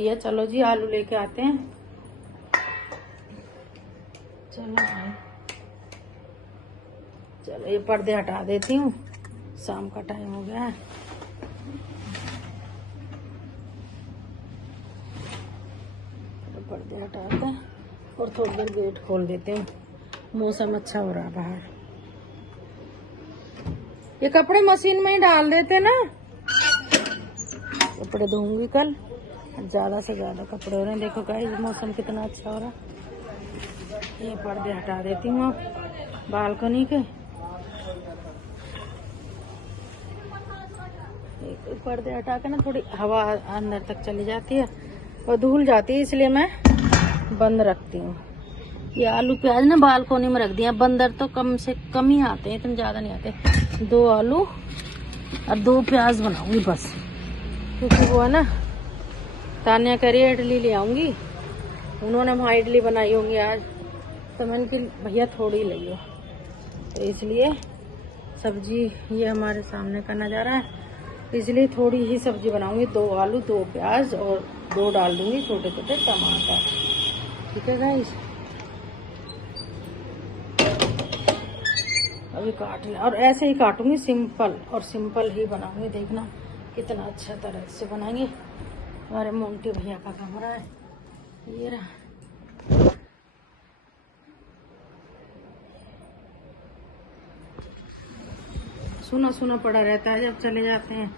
भैया चलो जी आलू लेके आते हैं। चलो भाई, चलो ये पर्दे हटा देती हूँ, शाम का टाइम हो गया है। तो पर्दे हटाते हैं और थोड़ी देर गेट खोल देते हैं। मौसम अच्छा हो रहा है बाहर। ये कपड़े मशीन में ही डाल देते ना, कपड़े धोऊंगी कल। ज्यादा से ज्यादा कपड़े हो रहे हैं। देखो गाइस मौसम कितना अच्छा हो रहा है। ये पर्दे हटा देती हूँ अब बालकनी के। एक पर्दे हटा के ना थोड़ी हवा अंदर तक चली जाती है और धूल जाती है, इसलिए मैं बंद रखती हूँ। ये आलू प्याज ना बालकोनी में रख दिया। बंदर तो कम से कम ही आते हैं, इतने ज्यादा नहीं आते। 2 आलू और 2 प्याज बनाऊंगी बस, क्योंकि वो है ना तान्या करी इडली ले आऊंगी। उन्होंने वहाँ इडली बनाई होंगी आज, तो मैंने कि भैया थोड़ी ले लो, तो इसलिए सब्जी ये हमारे सामने का नज़ारा है, इसलिए थोड़ी ही सब्जी बनाऊंगी। 2 आलू 2 प्याज और 2 डाल दूंगी छोटे छोटे टमाटर। ठीक है गाइस, अभी काट ले और ऐसे ही काटूंगी सिंपल, और सिंपल ही बनाऊंगी। देखना कितना अच्छा तरह से बनाएंगे। हमारे मोंटी भैया का कमरा है ये रहा। सुना सुना पड़ा रहता है जब चले जाते हैं।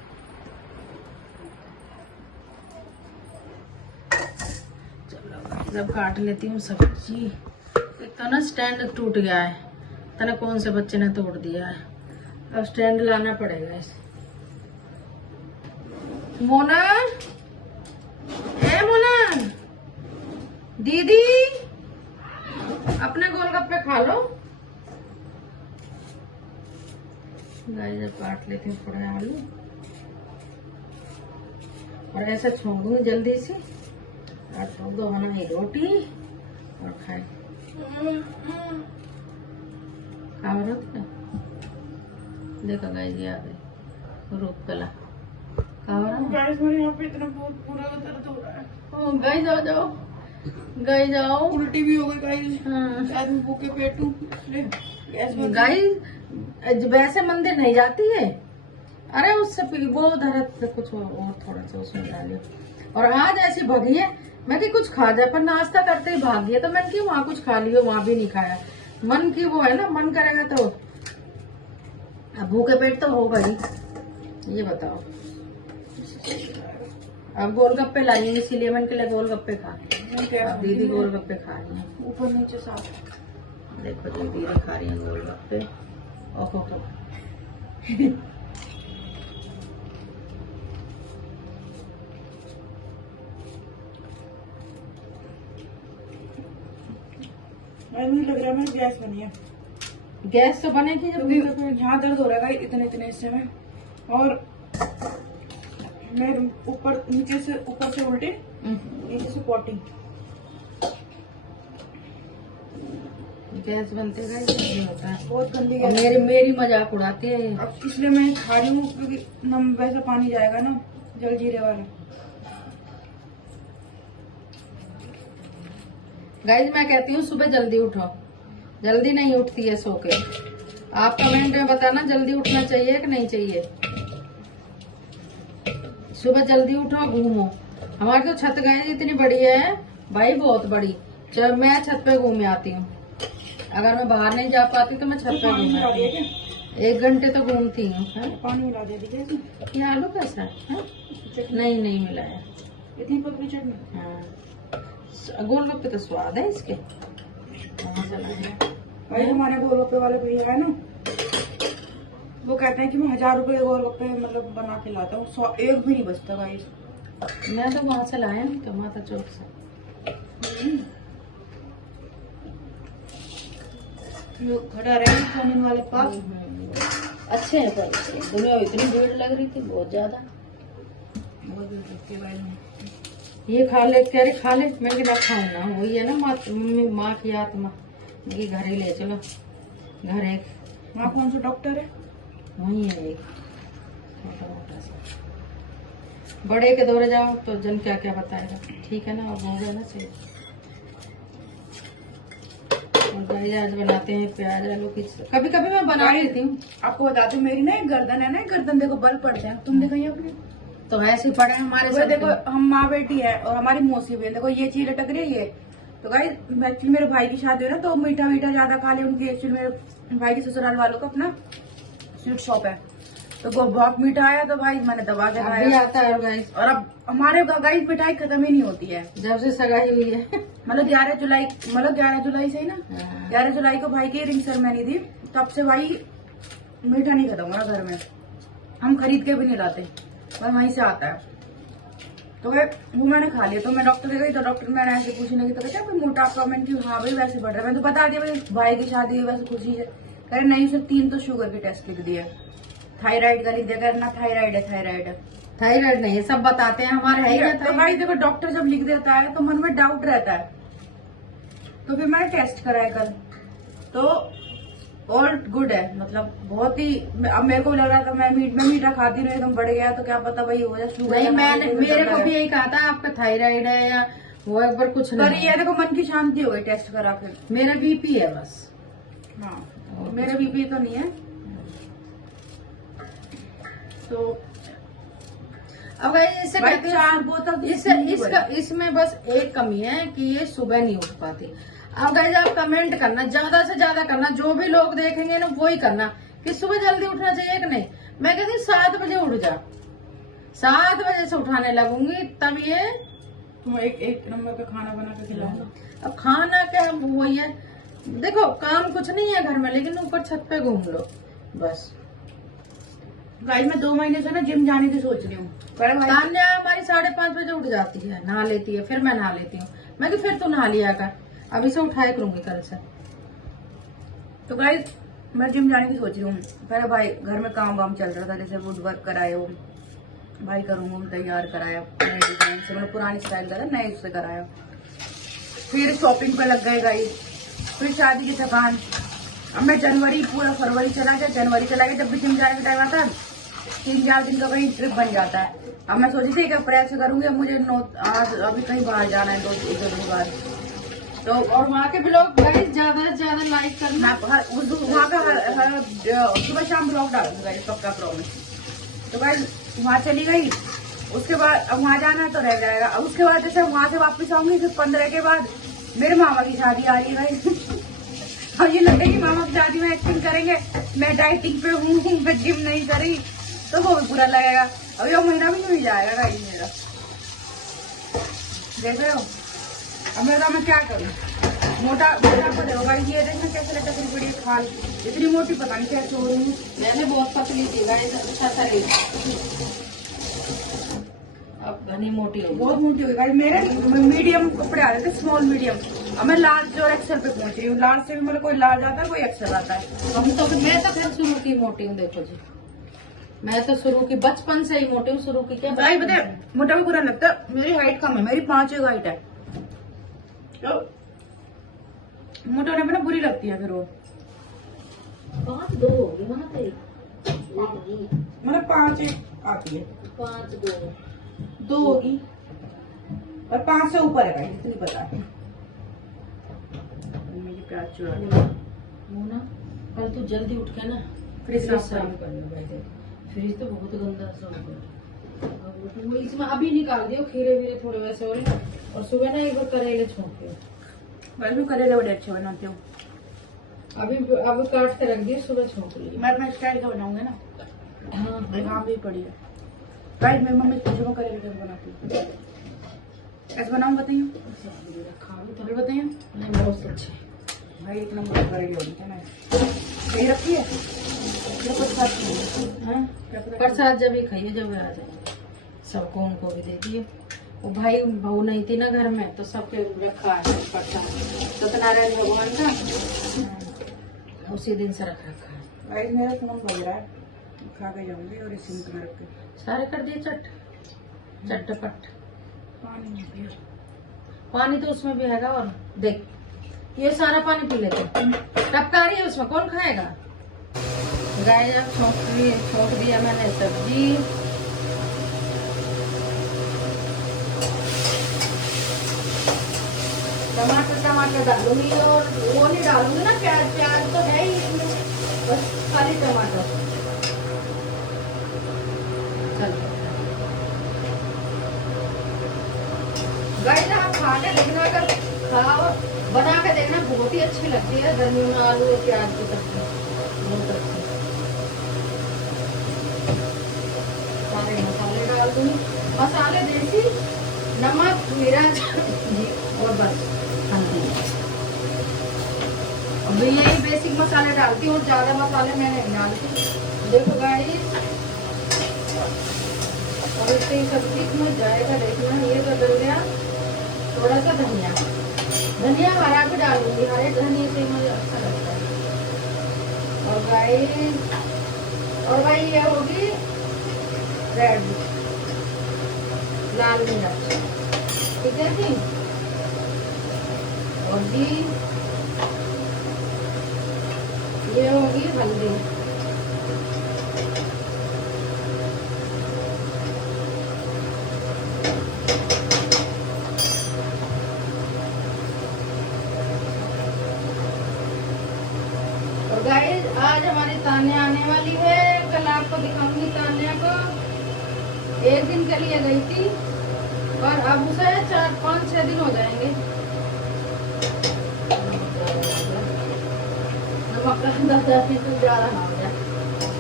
चलो जब काट लेती हूँ सब्जी। एक तो ना स्टैंड टूट गया है, तना कौन से बच्चे ने तोड़ दिया है, अब स्टैंड लाना पड़ेगा इसे। मोना, ए मोना, दीदी अपने गोलगप्पे खा लो। गाइस अब काट लेती हूँ थोड़े आलू और ऐसा छोड़ दूंगी जल्दी से, और छोड़ दो बनाई रोटी और खाए। देखो गाइस ये आ गई रूप कला। गाइस मेरे यहाँ पे इतना बहुत पूरा दर्द हो रहा है। गाइस आ जाओ, गाइस आओ। उल्टी भी हो गई गाइस। शायद मैं भूखे पेट हूँ। गाइस वैसे मंदिर नहीं जाती है, अरे उससे वो दर्द कुछ और थोड़ा सा उसमें डालिए। और आज ऐसी भगी है, मैं कि कुछ खा जाए, पर नाश्ता करते ही भाग गया, तो मैंने कि वहाँ कुछ खा लियो, वहाँ भी नहीं खाया। मन की वो है ना, मन करेगा तो अब भूखे पेट तो होगा ही। ये बताओ, अब गोलगप्पे लाई हैं इसीलिए मैंने के लिए गोलगप्पे खा। दीदी गोलगप्पे खा रही है ऊपर नीचे साफ। देखो दीदी खा रही है गोलगप्पे। ओहो मुझे लग रहा है मेरी गैस बनी है। गैस तो बनेगी जब यहाँ दर्द हो रहा है इतने इतने हिस्से में, और मैं ऊपर नीचे से ऊपर से उल्टी नीचे से पॉटी। गैस बनते ये होता है बहुत गंदी गैस। मेरी मजाक उड़ाती है। अब इसलिए मैं खा रही हूँ क्योंकि नम वैसा पानी जाएगा ना जल जीरे वाला। गाइस मैं कहती हूँ सुबह जल्दी उठो, जल्दी नहीं उठती है सो के। आप कमेंट में बताना जल्दी उठना चाहिए कि नहीं चाहिए। सुबह जल्दी उठो, घूमो। हमारी तो छत गाइस इतनी बड़ी है भाई, बहुत बड़ी। जब मैं छत पे घूम आती हूँ, अगर मैं बाहर नहीं जा पाती तो मैं छत पे घूम आती हूँ। 1 घंटे तो घूमती हूँ। पानी मिला दे दीजिए। ये आलू कैसा है? नहीं मिलाया। इतनी पतली चटनी। हाँ गोलगप्पे तो स्वाद है इसके। भाई हमारे गोलगप्पे वाले भैया है ना, वो कहते हैं कि मैं 1000 रुपए गोलगप्पे मतलब बना के लाता हूँ, एक भी नहीं बचता गाइस। मैं तो वहां से लाया टमाटर चौक से। खड़ा रहे चाउमीन वाले पास अच्छे हैं, पर दुनिया इतनी भीड़ लग रही थी बहुत ज्यादा। ये खा ले, कह रही खा ले, मैं ना खाऊं ना। वही है ना माँ की आत्मा, ये घर ही ले चलो। घर एक माँ कौन सा डॉक्टर है वही है एक छोटा मोटा सा। बड़े के दौरे जाओ तो जन क्या क्या बताएगा। ठीक है ना, अब हो गया ना सही। और भाई आज बनाते हैं प्याज आलू की। कभी कभी मैं बना लेती हूँ। आपको बताती हूँ, मेरी ना एक गर्दन है ना, गर्दन देखो बल पड़ते हैं, तुम देखो ये अपने तो ऐसे ही पड़े हैं हमारे वो साथ। देखो, हम माँ बेटी है और हमारी मौसी भी है, देखो ये चीज लटक रही है ये। तो गाइस एक्चुअली मेरे भाई की शादी है ना, तो मीठा मीठा ज्यादा खा ले उनकी। एक्चुअली मेरे भाई के ससुराल वालों का अपना स्वीट शॉप है, तो वो बहुत मीठा आया तो भाई मैंने दबा के अभी खाया। आता है गाइस, और अब हमारे गाइस मिठाई खत्म ही नहीं होती है। जब से सगाई हुई है। मतलब 11 जुलाई, मतलब 11 जुलाई से ही ना, 11 जुलाई को भाई की रिंग सेरेमनी थी, तब से भाई मीठा नहीं खत्म हुआ घर में। हम खरीद के भी नहीं लाते, पर वहीं से आता है। तो वो मैंने खा लिया, तो मैं डॉक्टर के गई, तो डॉक्टर मैंने ऐसे पूछने लगी तो कहता कोई मोटापा। मैंने कि हाँ भाई वैसे बढ़ रहा है। मैंने तो बता दिया भाई भाई की शादी हुई वैसे खुशी से। कह रहे नहीं, उसे 3 तो शुगर के टेस्ट लिख दिया, थायराइड का लिख दिया। कह ना थायराइड है, थायराइड नहीं है, सब बताते हैं हमारे है ही। तो भाई देखो डॉक्टर जब लिख देता है तो मन में डाउट रहता है। तो फिर मैंने टेस्ट कराया कल, तो ऑल गुड है। मतलब बहुत ही, अब मेरे को लग रहा था मैं मीठा खाती रही, एकदम बढ़ गया तो क्या पता भाई हो जाए शुगर। नहीं, मैंने मेरे को भी यही कहा था आपका थायराइड है या वो, एक बार कुछ नहीं। पर ये देखो मन की शांति हो गई टेस्ट करा के। मेरा बीपी है बस। हाँ मेरा बीपी तो नहीं है। तो अब जैसे कहते हैं 4 बोतल इसमें बस एक कमी है कि ये सुबह नहीं उठ पाती। अब गाइस आप कमेंट करना, ज्यादा से ज्यादा करना, जो भी लोग देखेंगे ना वही करना कि सुबह जल्दी उठना चाहिए कि नहीं। मैं कहती 7 बजे उठ जा, 7 बजे से उठाने लगूंगी तब ये तुम एक नंबर का खाना बना के खिलाऊंगा। अब खाना क्या वही है। देखो काम कुछ नहीं है घर में, लेकिन ऊपर छत पे घूम लो बस। गाइस मैं 2 महीने से ना जिम जाने की सोच रही हूँ। तान्या हमारी 5:30 बजे उठ जाती है, नहा लेती है, फिर मैं नहा लेती हूँ। मैं कि फिर तू नहा लिया कर, अभी से उठाया करूंगी कल से। तो गाइस मैं जिम जाने की सोच रही हूँ। पहले भाई घर में काम वाम चल रहा था, जैसे वुड वर्क कराए हो भाई, करूंगा तैयार कराया नए डिजाइन से, मतलब पुरानी स्टाइल का था नए उससे कराया। फिर शॉपिंग पे लग गए गाइस, फिर शादी की थकान। अब मैं जनवरी पूरा फरवरी चला गया, जनवरी चला गया, जब भी जिम जाने का टाइम आता है 3-4 दिन का कहीं ट्रिप बन जाता है। अब मैं सोची थी कि अप्रैल से करूंगी, अब मुझे आज अभी कहीं बाहर जाना है 2 दिन बाद। तो और वहाँ के ब्लॉग गाइस ज्यादा से ज्यादा लाइक करना, वहाँ का सुबह शाम ब्लॉग डालूंगा गाइस, पक्का प्रॉमिस। तो गाइस वहाँ चली गई, उसके बाद अब वहाँ जाना है तो रह जाएगा। अब उसके बाद जैसे वहाँ से वापस आऊंगी, फिर 15 के बाद मेरे मामा की शादी आ रही है गाइस। और ये लगेगी मामा की शादी में एक्टिंग करेंगे, मैं डाइटिंग पे हूँ, मैं जिम नहीं करी, तो वो भी बुरा लगेगा। अब ये महीना भी नहीं जाएगा गाइस मेरा, देख रहे हो। अब मैं क्या करूँ, मोटा को देखो गाइस, ये देखना कैसे लटक रही पड़ी है खाल, इतनी मोटी पता नहीं कैसे हो रही हूँ। मैंने बहुत पतली थी गाइस, अच्छा शरीर, अब घनी मोटी हो गई, बहुत मोटी हो गई गाइस। मेरे मीडियम कपड़े आ रहे थे, स्मॉल मीडियम, अब मैं लार्ज और एक्सेल पे पहुंच रही हूँ। लार्ज से भी मतलब कोई लार्ज आता है, कोई एक्सेल आता है। हम तो मैं तो फिर शुरू की मोटी हूँ, देखो जी मैं तो शुरू की बचपन से ही मोटी हूँ, शुरू की क्या गाइस बताए मोटा भी बुरा लगता, मेरी हाइट कम है, मेरी 5 हाइट है, तो मोटा होने पर ना बुरी लगती है। फिर वो 5-2 होगी वहाँ तेरी, मतलब 5 आती है, 5-2 होगी, और 5 से ऊपर है गाइस, इतनी पता है। मुझे प्याज चुरा लिया मोना, कल तू जल्दी उठ के ना फ्रिज साफ साफ करना भाई, फ्रिज तो बहुत गंदा सा हो गया। वो इसमें अभी निकाल दियो, खीरे वीरे थोड़े वैसे हो रहे, और सुबह ना एक बार करेले छोंक दियो। वैसे भी करेले बड़े अच्छे बनाती हूँ, अभी काट के रख दिए, सुबह छोंक लिए। मैं अपना स्टाइल का बनाऊंगा ना। हाँ यहाँ भी पड़ी है गाइस, मेरी मम्मी पूछो मैं करेले कैसे बनाती हूँ, कैसे बनाऊँ बताइए, थोड़ी बताइए। नहीं बहुत अच्छे भाई, एक नंबर करेले होती है ना, सही रखी है। प्रसाद जब ही खाइए, जब आ जाए सबको, उनको भी दे दिए। वो भाई बहू नहीं थी ना घर में, तो सबके रखा है प्रसाद, सत्यनारायण भगवान का, उसी दिन से रखा है। भाई मेरा फोन बज रहा है, खा के जाऊंगी और इस सिंक में रख के सारे कर दिए चटपट। पानी नहीं पिया, पानी तो उसमें भी हैगा, और देख ये सारा पानी पी लेते, टपका रही है उसमें, कौन खाएगा। गाय अब छोंक दिया मैंने सब्जी, बनाकर डालूंगी, और वो नहीं डालूंगी ना प्याज, प्याज तो है ही इसमें, बस खाली टमाटर। चलो गाइस आप खा के देखना, अगर खाओ बना के देखना, बहुत ही अच्छी लगती है गर्मियों में आलू और प्याज की सब्जी, बहुत अच्छी। सारे मसाले डाल दूंगी, मसाले देसी, नमक, मिर्च और बस हल्दी। अब यही बेसिक मसाले डालती हूँ, ज्यादा मसाले मैं नहीं डालती। देखो गाइस अब इससे सब्जी में जाएगा, देखना ये तो डल गया। थोड़ा सा धनिया, धनिया हरा भी डालूंगी, हरे धनिया से मुझे अच्छा लगता है। और गाइस और भाई ये होगी रेड लाल मिर्च, ठीक है जी। और जी ये होगी हल्दी, गाइस आज हमारी तान्या आने वाली है, कल आपको दिखाऊंगी तान्या को। एक दिन के लिए गई थी और अब उसे 4-5-6 दिन हो जाएंगे। नमक का अंदाजा तो ज्यादा ना हो जाए,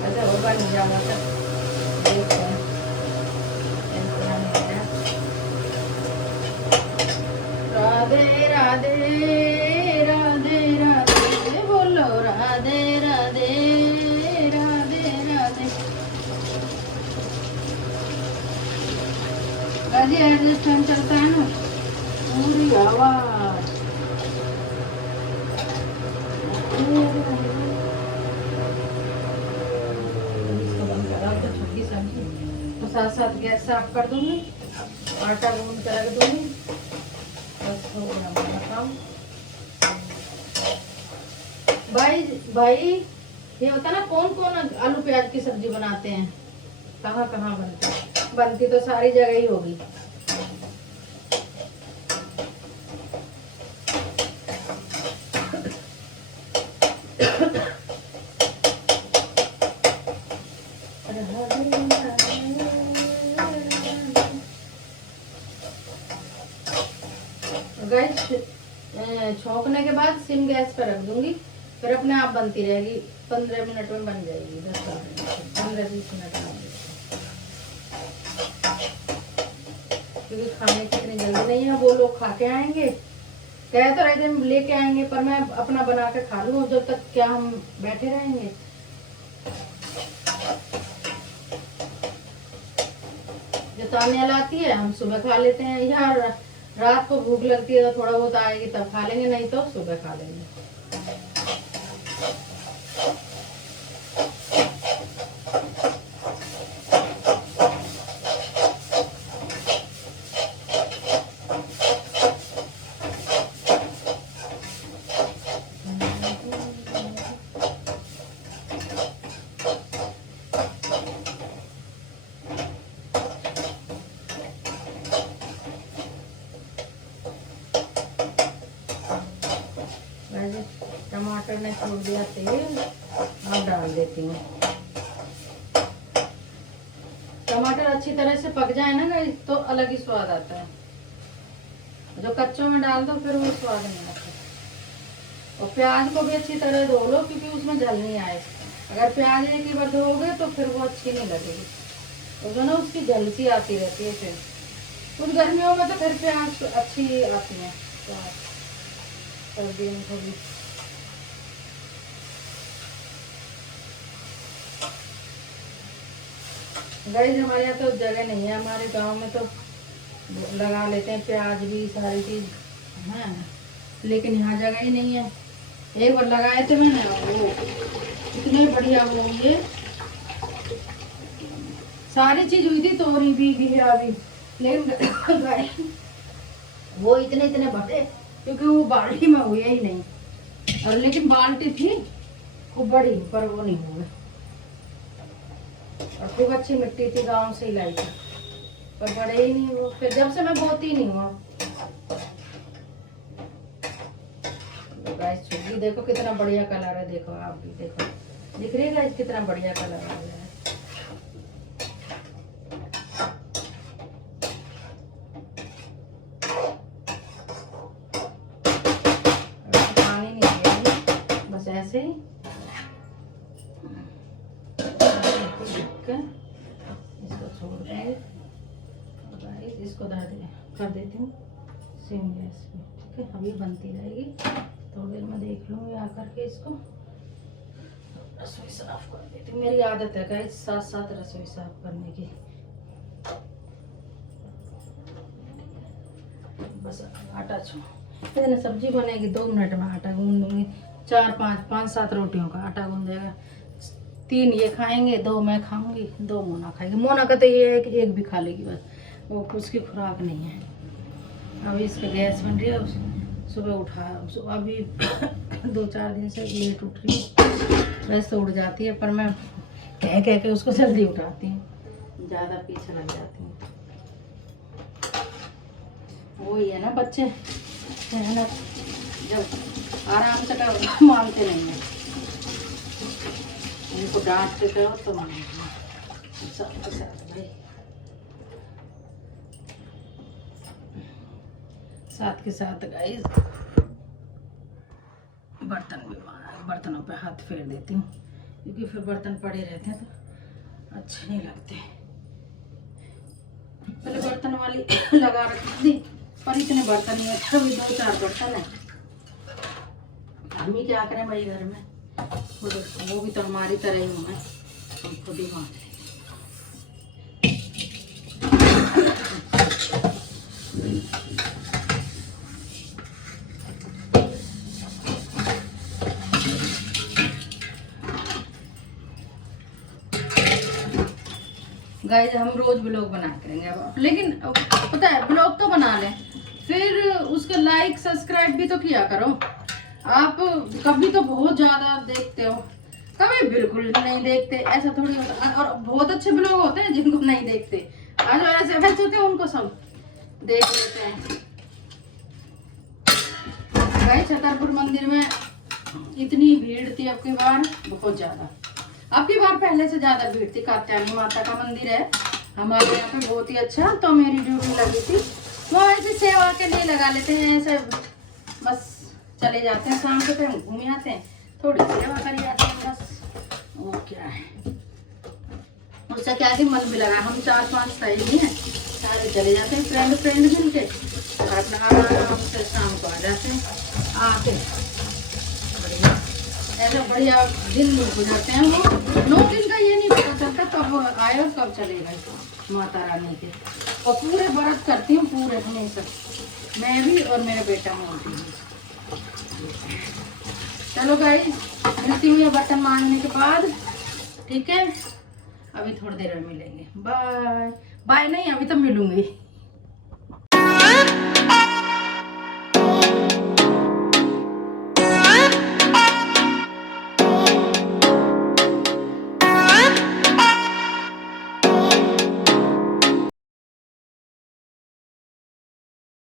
ऐसा होगा नहीं ज्यादा तक। राधे राधे राधे राधे बोलो, राधे राधे राधे राधे। गाजी एडजस्ट टाइम चलता है ना, पूरी आवाज तो साथ साथ गैस साफ कर दूंगी, आटा गूंद कर रख दूंगी, बस हो गया हमारा काम। भाई ये होता ना, कौन कौन आलू प्याज की सब्जी बनाते हैं, कहाँ कहाँ बनती तो सारी जगह ही होगी। गैस छोंकने के बाद सिम गैस पर रख दूंगी, फिर अपने आप बनती रहेगी। 15 मिनट में बन जाएगी, 15-20 मिनट में, क्योंकि खाने की इतनी जल्दी नहीं है। वो लोग खा के आएंगे, कह तो रहे थे लेके आएंगे, पर मैं अपना बना के खा लूँ, जब तक क्या हम बैठे रहेंगे। जो तान्या लाती है हम सुबह खा लेते हैं, या रात को भूख लगती है तो थोड़ा बहुत आएगी तब खा लेंगे, नहीं तो सुबह खा लेंगे। टमाटर ने छोड़ दिया तेल, अब डाल देती हूँ। टमाटर अच्छी तरह से पक जाए ना तो अलग ही स्वाद आता है, जो कच्चों में डाल दो फिर वो स्वाद नहीं आता। और प्याज को भी अच्छी तरह धो लो, क्योंकि उसमें जल नहीं आए। अगर प्याज एक ही बार धोओगे तो फिर वो अच्छी नहीं लगेगी, तो जो ना उसकी जल सी आती रहती है। फिर कुछ गर्मियों में तो फिर प्याज अच्छी आती है, सर्दियों में थोड़ी। गाइस हमारे यहाँ तो जगह नहीं है, हमारे गांव में तो लगा लेते हैं प्याज भी, सारी चीज है, लेकिन यहाँ जगह ही नहीं है। एक बार लगाए थे मैंने, वो इतने बढ़िया वो ये सारी चीज हुई थी, तोरी भी घिया भी, लेकिन वो इतने इतने बटे, क्योंकि वो बाल्टी में हुए ही नहीं। और लेकिन बाल्टी थी वो बड़ी, पर वो नहीं हुए। और खूब अच्छी मिट्टी थी, गांव से ही लाई थी, पर बड़े ही नहीं वो। फिर जब से मैं बोती नहीं हुआ। ये देखो कितना बढ़िया कलर है, देखो आप भी देखो, दिख रही है गाइस कितना बढ़िया कलर आ गया है। पानी नहीं दिया, बस ऐसे ही इसको छोड़ देंगे। गाइस इसको कर देती हूँ सिम गैस पे, ठीक है। अब ये बनती रहेगी, थोड़ी देर में देख लूँगी आकर के इसको। रसोई साफ कर देती हूँ, मेरी आदत है गाइस साथ साथ रसोई साफ करने की। बस आटा छो, इतनी सब्जी बनेगी 2 मिनट में आटा गूंद दूँगी। 4-5-7 रोटियों का आटा गूंद जाएगा। 3 ये खाएंगे, 2 मैं खाऊंगी, 2 मोना खाएगी। मोना का तो ये है कि 1 भी खा लेगी बस, वो उसकी खुराक नहीं है। अभी इस पे गैस बन रही है, सुबह उठा, अभी 2-4 दिन से लेट उठ रही है। वैसे तो उठ जाती है पर मैं कह के उसको जल्दी उठाती हूँ, ज़्यादा पीछे लग जाती हूँ। वही है ना बच्चे, मेहनत जब आराम से करो मानते नहीं है, उनको डांट के करो तो मानते हैं। साथ के साथ भाई, साथ के साथ गाइस बर्तनों पे हाथ फेर देती हूँ, क्योंकि फिर बर्तन पड़े रहते हैं तो अच्छे नहीं लगते। पहले बर्तन वाली लगा रखी थी पर इतने बर्तन नहीं है, अभी 2-4 बर्तन है। हम ही क्या करें भाई घर में, वो भी तो हमारी तरह ही हूँ मैं, हम खुद ही मानते हैं। गाइस हम रोज ब्लॉग बना करेंगे अब, लेकिन पता है ब्लॉग तो बना लें, फिर उसका लाइक सब्सक्राइब भी तो किया करो। आप कभी तो बहुत ज्यादा देखते हो, कभी बिल्कुल नहीं देखते, ऐसा थोड़ी होता। और बहुत अच्छे ब्लॉग होते हैं जिनको नहीं देखते, आज ऐसे बच्चे होते हैं उनको सब देख लेते हैं। गाइस छतरपुर मंदिर में इतनी भीड़ थी अब की बार, बहुत ज्यादा। अब की बार पहले से ज्यादा भीड़ थी। कात्यायनी माता का मंदिर है हमारे यहाँ पे बहुत ही अच्छा, तो मेरी ड्यूटी लगी थी। वो ऐसे सेवा के लिए लगा लेते हैं, ऐसे बस चले जाते हैं, शाम के टाइम घूम आते हैं, थोड़ी सेवा कर जाते हैं बस। वो क्या है, उससे क्या कि मन भी लगा। हम 4-5 सहेली हैं, सारे चले जाते हैं फ्रेंड मिल के, और अपना आराम से शाम को आ जाते हैं। आके बढ़िया ऐसा बढ़िया दिन गुजरते हैं। वो 9 दिन का ये नहीं पता चलता कब आए और कब चलेगा माता रानी के। और पूरे व्रत करती हूँ, पूरे हमेशा, मैं भी और मेरा बेटा मोटी भी। चलो गाइस मिलती हूँ ये बर्तन मांजने के बाद, ठीक है। अभी थोड़ी देर में मिलेंगे, बाय बाय। नहीं अभी तो मिलूंगी।